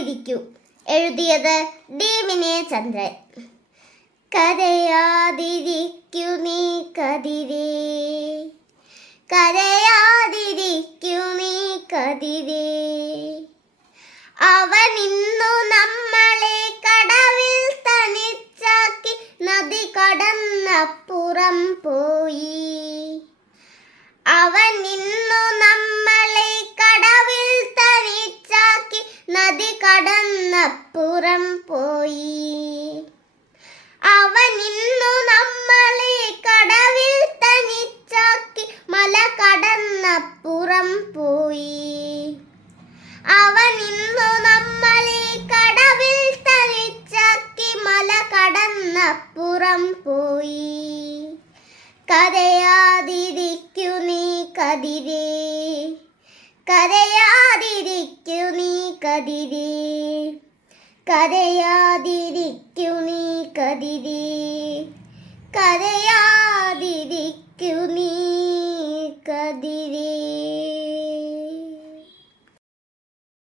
കരയാതിരിക്കൂ. എഴുതിയത് ഡി വിനയചന്ദ്രൻ. കരയാതിരിക്കൂ നീ കതിരേ, കരയാതിരിക്കൂ നീ കതിരേ, അവനിന്നു നമ്മളെ കടവിൽ തനിച്ചാക്കി നദി കടന്നപ്പുറം പോയി. അവനിന്നു നമ്മളെ കടവിൽ തനിച്ചാക്കി നദി കടന്നപ്പുറം പോയി. അവനിന്നു നമ്മളെ കടവിൽ തനിച്ചാക്കി മല കടന്നപ്പുറം പോയി. അവനിന്നു നമ്മളെ കടവിൽ തനിച്ചാക്കി മല കടന്നപ്പുറം പോയി. കരയാതിരിക്കൂ നീ കതിരേ, കരയാതിരിക്കൂ നീ കതിരേ, കരയാതിരിക്കൂ നീ കതിരേ, കരയാതിരിക്കൂ നീ കതിരേ.